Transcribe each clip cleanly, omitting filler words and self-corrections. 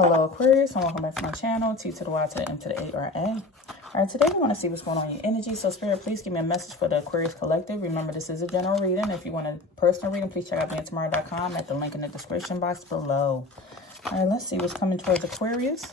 Hello Aquarius, and welcome back to my channel, T to the Y to the M to the A or A. Alright, today we want to see what's going on in your energy. So Spirit, please give me a message for the Aquarius Collective. Remember, this is a general reading. If you want a personal reading, please check out BeingTymara.com at the link in the description box below. Alright, let's see what's coming towards Aquarius.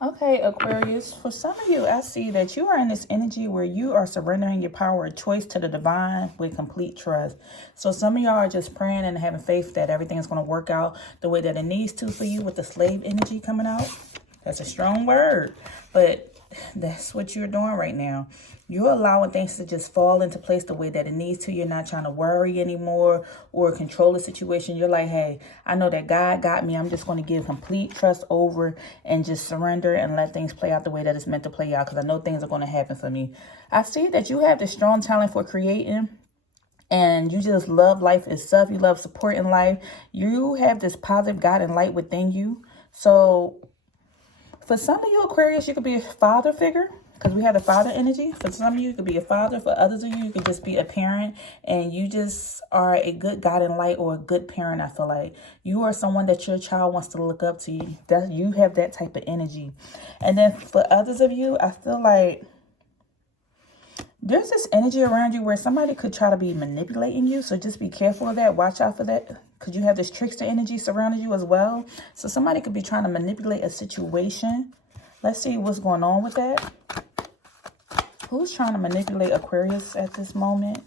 Okay, Aquarius, for some of you, I see that you are in this energy where you are surrendering your power of choice to the divine with complete trust. So some of y'all are just praying and having faith that everything is going to work out the way that it needs to for you with the slave energy coming out. That's a strong word, but that's what you're doing right now. You're allowing things to just fall into place the way that it needs to. You're not trying to worry anymore or control the situation. You're like, hey, I know that God got me. I'm just going to give complete trust over and just surrender and let things play out the way that it's meant to play out, because I know things are going to happen for me. I see that you have this strong talent for creating, and you just love life itself. You love supporting life. You have this positive God and light within you. So for some of you, Aquarius, you could be a father figure, because we have the father energy. For some of you, it could be a father. For others of you, you could just be a parent, and you just are a good God and light or a good parent. I feel like you are someone that your child wants to look up to. You have that type of energy. And then for others of you, I feel like there's this energy around you where somebody could try to be manipulating you. So just be careful of that. Watch out for that, because you have this trickster energy surrounding you as well. So somebody could be trying to manipulate a situation. Let's see what's going on with that. Who's trying to manipulate Aquarius at this moment?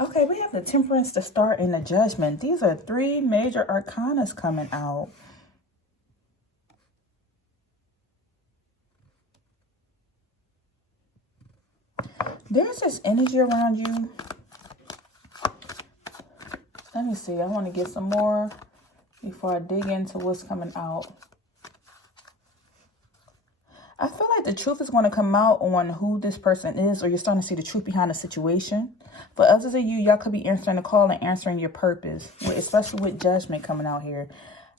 Okay, we have the Temperance, the Star, and the Judgment. These are three major arcanas coming out. There's this energy around you. Let me see. I want to get some more before I dig into what's coming out. I feel like the truth is going to come out on who this person is, or you're starting to see the truth behind the situation. For others of you, y'all could be answering the call and answering your purpose, especially with Judgment coming out here.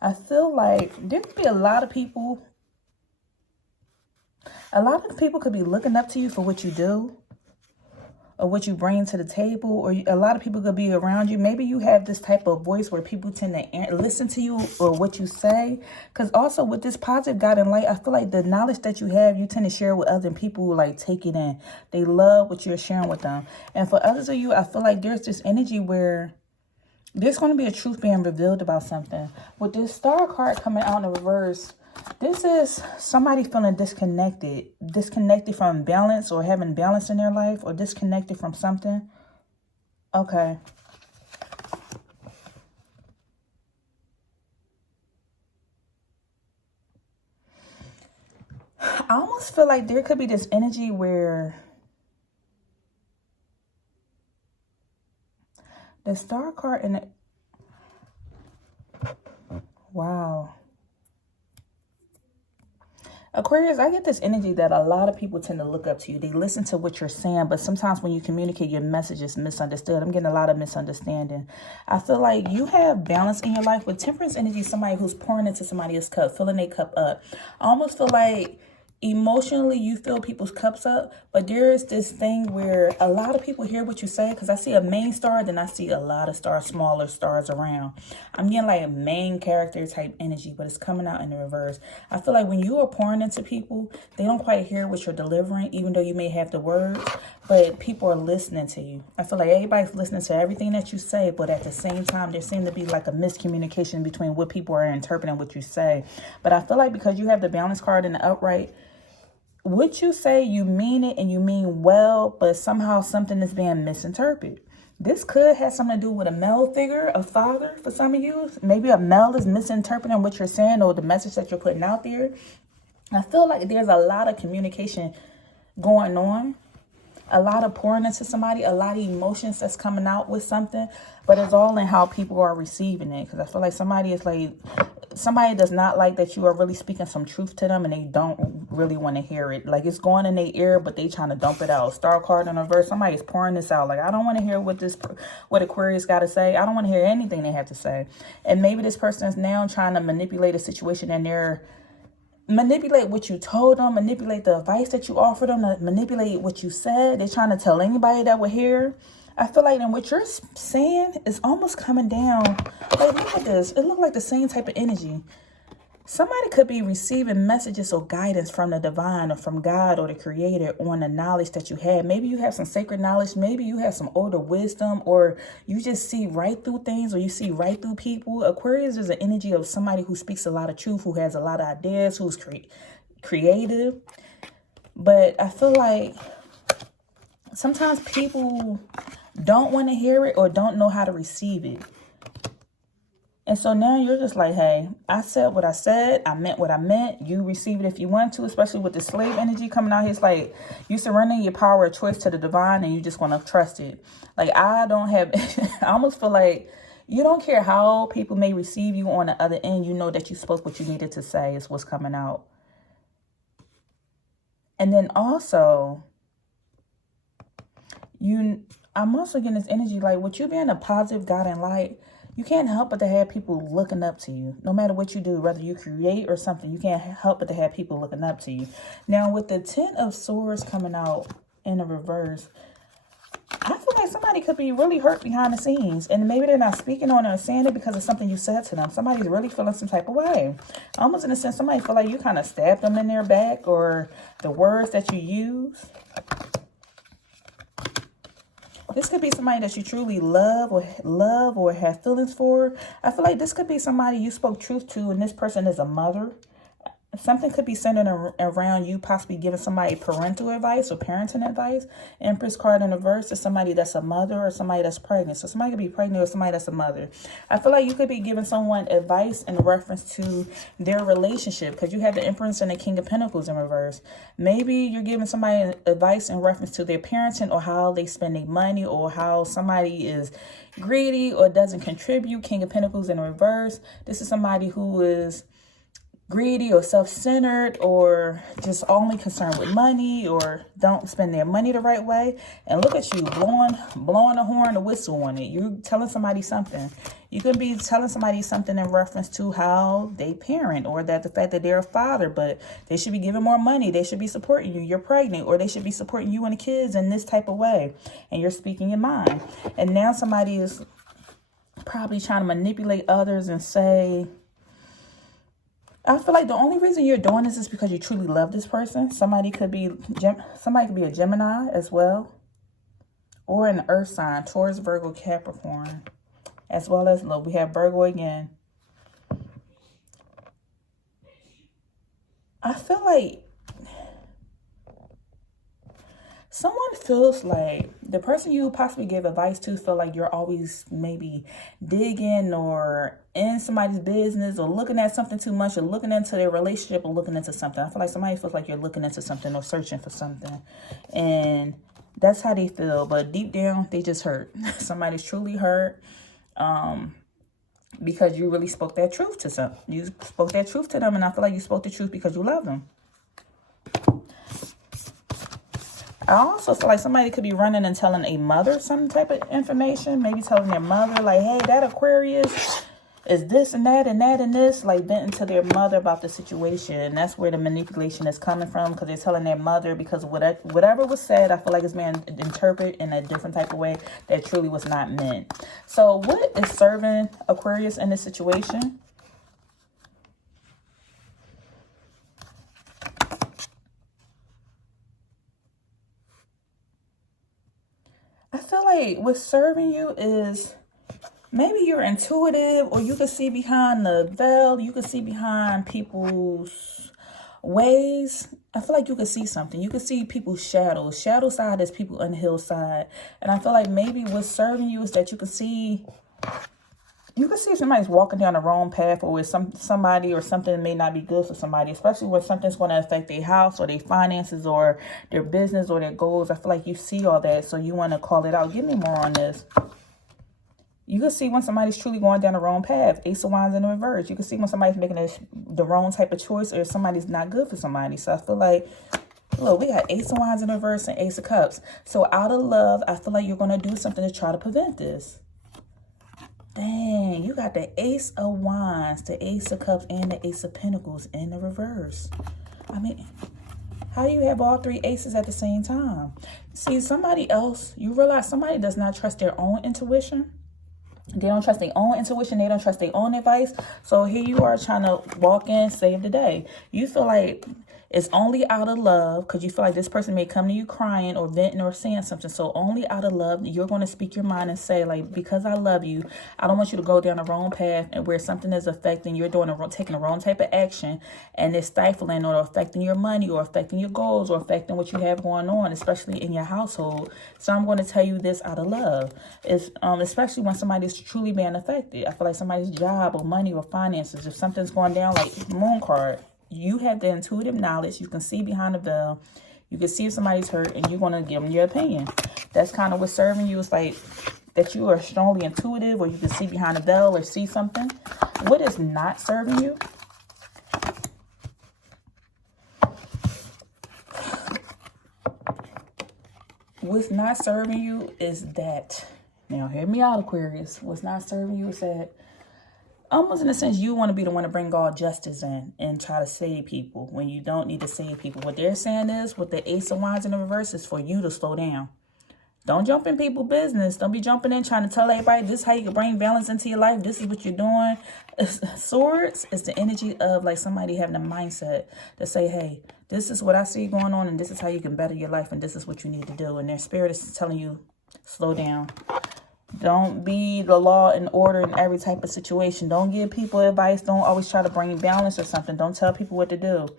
I feel like there could be a lot of people could be looking up to you for what you do or what you bring to the table, or a lot of people could be around you. Maybe you have this type of voice where people tend to listen to you or what you say. Because also with this positive God and light, I feel like the knowledge that you have, you tend to share with other people who like take it in. They love what you're sharing with them. And for others of you, I feel like there's this energy where there's going to be a truth being revealed about something. With this Star card coming out in the reverse, this is somebody feeling disconnected from balance, or having balance in their life, or disconnected from something. Okay. I almost feel like there could be this energy where the Star card in it. Wow. Aquarius, I get this energy that a lot of people tend to look up to you. They listen to what you're saying, but sometimes when you communicate, your message is misunderstood. I'm getting a lot of misunderstanding. I feel like you have balance in your life. With Temperance energy, somebody who's pouring into somebody else's cup, filling their cup up. I almost feel like emotionally you fill people's cups up, but there is this thing where a lot of people hear what you say, because I see a main star, then I see a lot of stars, smaller stars around. I'm getting like a main character type energy, but it's coming out in the reverse. I feel like when you are pouring into people, they don't quite hear what you're delivering, even though you may have the words, but people are listening to you. I feel like everybody's listening to everything that you say, but at the same time, there seems to be like a miscommunication between what people are interpreting what you say. But I feel like because you have the balance card in the upright, what you say, you mean it and you mean well, but somehow something is being misinterpreted. This could have something to do with a male figure, a father for some of you. Maybe a male is misinterpreting what you're saying or the message that you're putting out there. I feel like there's a lot of communication going on. a lot of pouring into somebody, a lot of emotions that's coming out with something, but it's all in how people are receiving it. Because I feel like somebody does not like that you are really speaking some truth to them, and they don't really want to hear it. Like, it's going in their ear, but they trying to dump it out. Star card in reverse, somebody's pouring this out. Like, I don't want to hear what Aquarius got to say. I don't want to hear anything they have to say. And maybe this person is now trying to manipulate a situation, and they're manipulate what you told them, manipulate the advice that you offered them, manipulate what you said. They're trying to tell anybody that would hear. I feel like then what you're saying is almost coming down. Like, look at this. It looked like the same type of energy. Somebody could be receiving messages or guidance from the divine or from God or the creator on the knowledge that you have. Maybe you have some sacred knowledge. Maybe you have some older wisdom, or you just see right through things, or you see right through people. Aquarius is an energy of somebody who speaks a lot of truth, who has a lot of ideas, who's creative. But I feel like sometimes people don't want to hear it or don't know how to receive it. And so now you're just like, hey, I said what I said. I meant what I meant. You receive it if you want to, especially with the slave energy coming out here. It's like you surrendering your power of choice to the divine, and you just want to trust it. Like, I don't have, I almost feel like you don't care how people may receive you on the other end. You know that you spoke what you needed to say is what's coming out. And then also, I'm also getting this energy, like, with you being a positive guiding light, you can't help but to have people looking up to you. No matter what you do, whether you create or something, you can't help but to have people looking up to you. Now, with the 10 of Swords coming out in the reverse, I feel like somebody could be really hurt behind the scenes. And maybe they're not speaking on it or saying it because of something you said to them. Somebody's really feeling some type of way. Almost in a sense, somebody feel like you kind of stabbed them in their back, or the words that you use. This could be somebody that you truly love or have feelings for. I feel like this could be somebody you spoke truth to, and this person is a mother. Something could be centered around you possibly giving somebody parental advice or parenting advice. Empress card in reverse is somebody that's a mother or somebody that's pregnant. So somebody could be pregnant or somebody that's a mother. I feel like you could be giving someone advice in reference to their relationship, because you have the Empress and the King of Pentacles in reverse. Maybe you're giving somebody advice in reference to their parenting, or how they spend their money, or how somebody is greedy or doesn't contribute. King of Pentacles in reverse. This is somebody who is greedy or self-centered, or just only concerned with money, or don't spend their money the right way. And look at you blowing the horn, the whistle on it. You're telling somebody something. You could be telling somebody something in reference to how they parent, or that the fact that they're a father, but they should be giving more money. They should be supporting you. You're pregnant, or they should be supporting you and the kids in this type of way. And you're speaking your mind. And now somebody is probably trying to manipulate others and say, I feel like the only reason you're doing this is because you truly love this person. Somebody could be a Gemini as well, or an earth sign, Taurus, Virgo, Capricorn, as well as, look, we have Virgo again. I feel like someone feels like the person you possibly give advice to feel like you're always maybe digging or in somebody's business, or looking at something too much, or looking into their relationship, or looking into something. I feel like somebody feels like you're looking into something or searching for something. And that's how they feel. But deep down, they just hurt. Somebody's truly hurt. Because you really spoke that truth to them. You spoke that truth to them, and I feel like you spoke the truth because you love them. I also feel like somebody could be running and telling a mother some type of information. Maybe telling their mother, like, hey, that Aquarius is this and that and that and this. Like, venting to their mother about the situation. And that's where the manipulation is coming from, because they're telling their mother, because whatever was said, I feel like it's being interpreted in a different type of way that truly was not meant. So what is serving Aquarius in this situation? I feel like what's serving you is maybe you're intuitive, or you can see behind the veil. You can see behind people's ways. I feel like you can see something. You can see people's shadows. Shadow side is people on the hillside. And I feel like maybe what's serving you is that you can see you can see if somebody's walking down the wrong path, or with somebody or something that may not be good for somebody, especially when something's going to affect their house or their finances or their business or their goals. I feel like you see all that, so you want to call it out. Give me more on this. You can see when somebody's truly going down the wrong path. Ace of Wands in the reverse. You can see when somebody's making the wrong type of choice, or somebody's not good for somebody. So I feel like, look, we got Ace of Wands in the reverse and Ace of Cups. So out of love, I feel like you're going to do something to try to prevent this. Dang, you got the Ace of Wands, the Ace of Cups, and the Ace of Pentacles in the reverse. I mean, how do you have all three aces at the same time? See, somebody else, you realize somebody does not trust their own intuition. They don't trust their own intuition. They don't trust their own advice. So here you are trying to walk in, save the day. You feel like it's only out of love, because you feel like this person may come to you crying or venting or saying something. So only out of love, you're going to speak your mind and say, like, because I love you, I don't want you to go down the wrong path, and where something is affecting, you're taking the wrong type of action, and it's stifling or affecting your money or affecting your goals or affecting what you have going on, especially in your household. So I'm going to tell you this out of love. It's especially when somebody's truly being affected. I feel like somebody's job or money or finances, if something's going down, like Moon card, you have the intuitive knowledge. You can see behind the veil. You can see if somebody's hurt, and you're going to give them your opinion. That's kind of what's serving you. It's like that you are strongly intuitive, or you can see behind the veil or see something. What is not serving you? What's not serving you is that, now hear me out, Aquarius. What's not serving you is that, almost in a sense, you want to be the one to bring all justice in and try to save people when you don't need to save people. What they're saying is, with the Ace of Wands in the reverse, is for you to slow down. Don't jump in people's business. Don't be jumping in trying to tell everybody this is how you can bring balance into your life. This is what you're doing. Swords is the energy of like somebody having a mindset to say, hey, this is what I see going on, and this is how you can better your life, and this is what you need to do. And their spirit is telling you, slow down. Don't be the law and order in every type of situation. Don't give people advice. Don't always try to bring balance or something. Don't tell people what to do.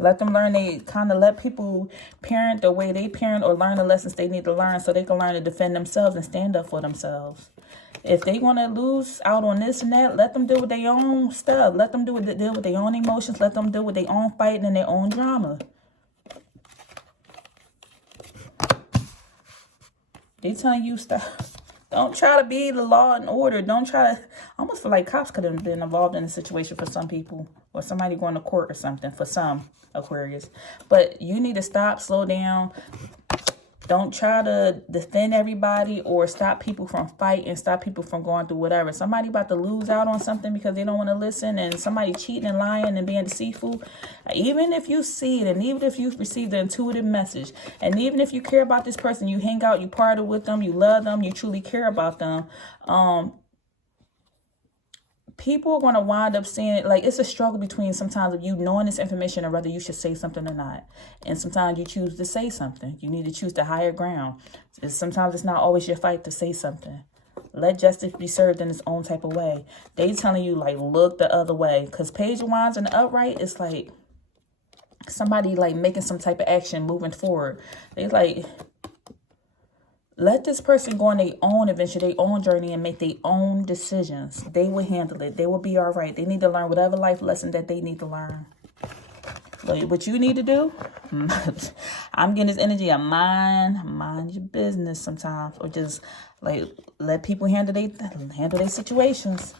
Let them learn. They kind of let people parent the way they parent, or learn the lessons they need to learn, so they can learn to defend themselves and stand up for themselves. If they want to lose out on this and that, let them deal with their own stuff. Let them deal with their own emotions. Let them deal with their own fighting and their own drama. They telling you stuff. Don't try to be the law and order. Don't try to, I almost feel like cops could have been involved in a situation for some people, or somebody going to court or something for some Aquarius. But you need to stop, slow down. Don't try to defend everybody or stop people from fighting, stop people from going through whatever. Somebody about to lose out on something because they don't want to listen, and somebody cheating and lying and being deceitful. Even if you see it, and even if you receive the intuitive message, and even if you care about this person, you hang out, you party with them, you love them, you truly care about them, people are going to wind up seeing it. Like, it's a struggle between sometimes of you knowing this information or whether you should say something or not. And sometimes you choose to say something. You need to choose the higher ground. Sometimes it's not always your fight to say something. Let justice be served in its own type of way. They telling you, like, look the other way. Because Page of Wands in the upright is like somebody like making some type of action, moving forward. They like, let this person go on their own adventure, their own journey, and make their own decisions. They will handle it. They will be all right. They need to learn whatever life lesson that they need to learn. Like, what you need to do, I'm getting this energy of mind your business sometimes, or just like let people handle their situations.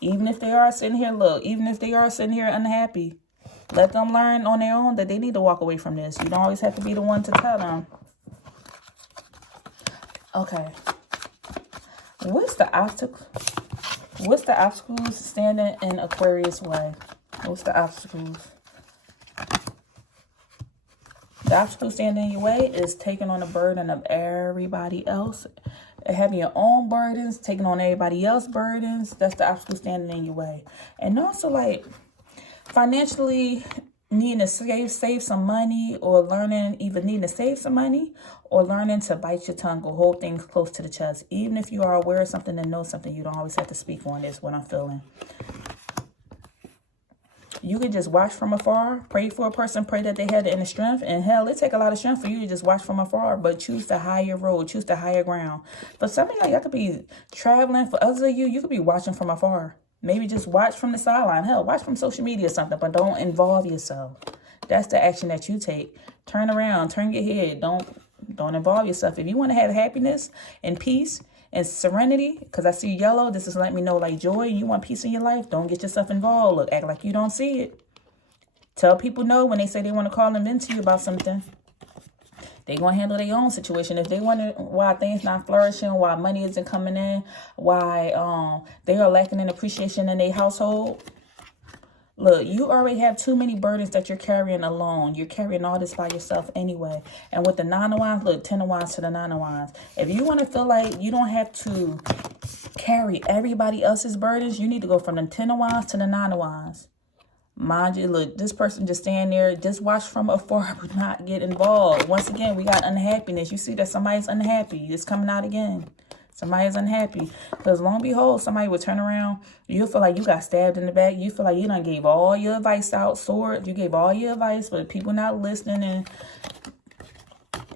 Even if they are sitting here, even if they are sitting here unhappy, let them learn on their own that they need to walk away from this. You don't always have to be the one to tell them. Okay. What's the obstacle? What's the obstacles standing in Aquarius' way? What's the obstacles? The obstacle standing in your way is taking on the burden of everybody else. Having your own burdens, taking on everybody else's burdens. That's the obstacle standing in your way. And also, like, financially needing to save some money, or either needing to save some money, or learning to bite your tongue or hold things close to the chest. Even if you are aware of something and know something, you don't always have to speak on this, what I'm feeling. You can just watch from afar, pray for a person, pray that they have the inner strength. And hell, it take a lot of strength for you to just watch from afar, but choose the higher road, choose the higher ground. For some of y'all, could be traveling. For others of you, you could be watching from afar. Maybe just watch from the sideline. Hell, watch from social media or something, but don't involve yourself. That's the action that you take. Turn around, turn your head. Don't involve yourself. If you want to have happiness and peace and serenity, because I see yellow, this is letting me know like joy, and you want peace in your life, don't get yourself involved. Look, act like you don't see it. Tell people no when they say they want to call and vent to you about something. They're going to handle their own situation. If they wonder why things not flourishing, why money isn't coming in, why they are lacking in appreciation in their household, look, you already have too many burdens that you're carrying alone. You're carrying all this by yourself anyway. And with the 9 of Wands, look, 10 of Wands to the 9 of Wands. If you want to feel like you don't have to carry everybody else's burdens, you need to go from the 10 of Wands to the 9 of Wands. Mind you, look, this person just stand there, just watch from afar, but not get involved. Once again, we got unhappiness. You see that somebody's unhappy. It's coming out again. Somebody is unhappy. Because lo and behold, somebody will turn around. You'll feel like you got stabbed in the back. You feel like you done gave all your advice out, sword. You gave all your advice, but people not listening. And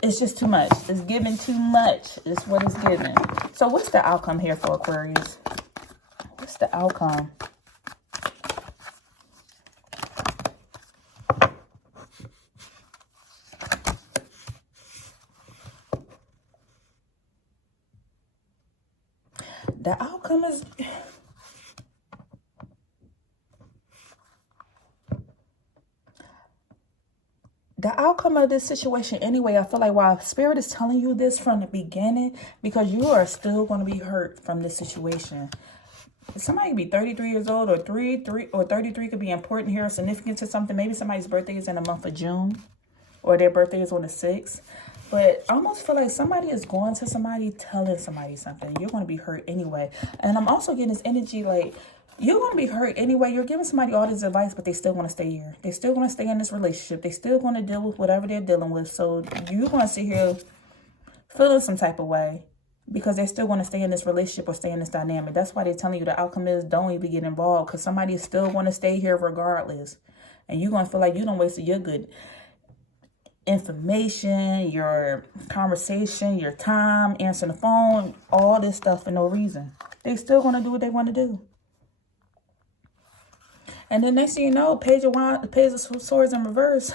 it's just too much. It's giving too much. It's what it's giving. So what's the outcome here for Aquarius? What's the outcome? The outcome is... the outcome of this situation anyway, I feel like while Spirit is telling you this from the beginning, because you are still going to be hurt from this situation. Somebody could be 33 years old, or 33 could be important here, or significant to something. Maybe somebody's birthday is in the month of June, or their birthday is on the 6th. But I almost feel like somebody is going to somebody, telling somebody something. You're going to be hurt anyway. And I'm also getting this energy like you're going to be hurt anyway. You're giving somebody all this advice, but they still want to stay here. They still want to stay in this relationship. They still going to deal with whatever they're dealing with. So you're going to sit here feeling some type of way because they're still going to stay in this relationship or stay in this dynamic. That's why they're telling you the outcome is don't even get involved, because somebody is still going to stay here regardless. And you're going to feel like you don't wasted your good information, your conversation, your time, answering the phone, all this stuff for no reason. They still going to do what they want to do. And then next thing you know, Page of Swords in reverse.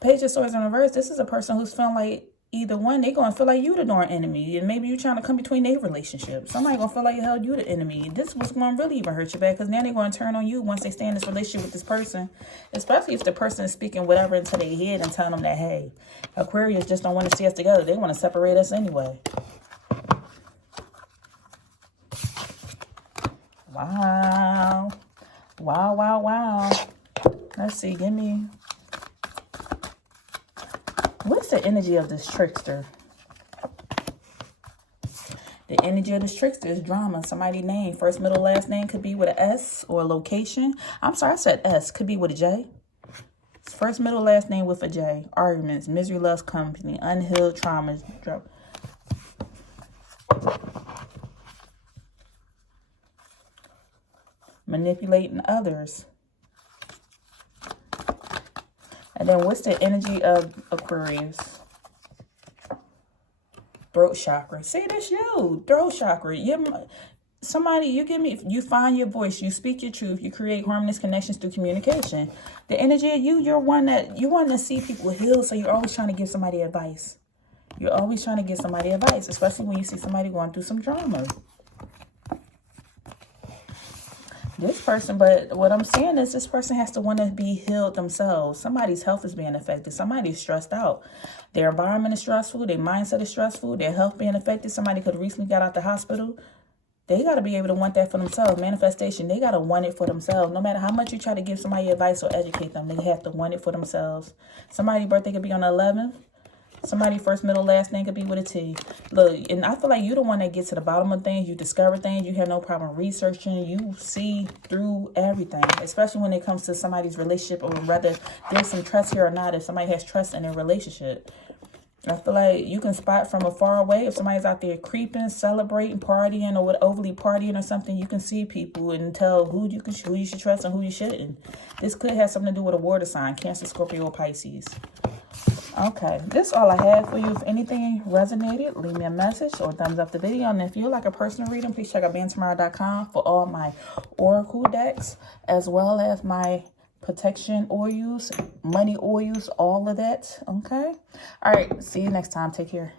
Page of Swords in reverse. This is a person who's feeling like either one, they going to feel like you the darn enemy. And maybe you trying to come between their relationship. Somebody going to feel like hell, you the enemy. This was going to really even hurt you bad, because now they're going to turn on you once they stay in this relationship with this person. Especially if the person is speaking whatever into their head and telling them that, hey, Aquarius just don't want to see us together. They want to separate us anyway. Wow. Wow, wow, wow. Let's see. Give me... what's the energy of this trickster? The energy of this trickster is drama. Somebody's name, first, middle, last name could be with an S, or a location. I'm sorry, I said S. Could be with a J. First, middle, last name with a J. Arguments, misery loves company, unhealed traumas. Manipulating others. And then what's the energy of Aquarius? Throat chakra. See, that's you. Throat chakra. Somebody, you find your voice, you speak your truth, you create harmonious connections through communication. The energy of you want to see people heal, so you're always trying to give somebody advice. You're always trying to give somebody advice, especially when you see somebody going through some drama. This person, but what I'm saying is this person has to want to be healed themselves. Somebody's health is being affected. Somebody's stressed out. Their environment is stressful. Their mindset is stressful. Their health being affected. Somebody could have recently got out the hospital. They got to be able to want that for themselves. Manifestation, they got to want it for themselves. No matter how much you try to give somebody advice or educate them, they have to want it for themselves. Somebody's birthday could be on the 11th. Somebody first, middle, last name could be with a T. Look, and I feel like you're the one that gets to the bottom of things. You discover things. You have no problem researching. You see through everything, especially when it comes to somebody's relationship, or whether there's some trust here or not. If somebody has trust in their relationship, I feel like you can spot from afar away if somebody's out there creeping, celebrating, partying, or overly partying or something. You can see people and tell who you should trust and who you shouldn't. This could have something to do with a water sign, Cancer, Scorpio, or Pisces. Okay, this is all I have for you. If anything resonated, leave me a message or thumbs up the video. And if you like a personal reading, please check out BeingTymara.com for all my oracle decks, as well as my protection oils, money oils, all of that. Okay. All right. See you next time. Take care.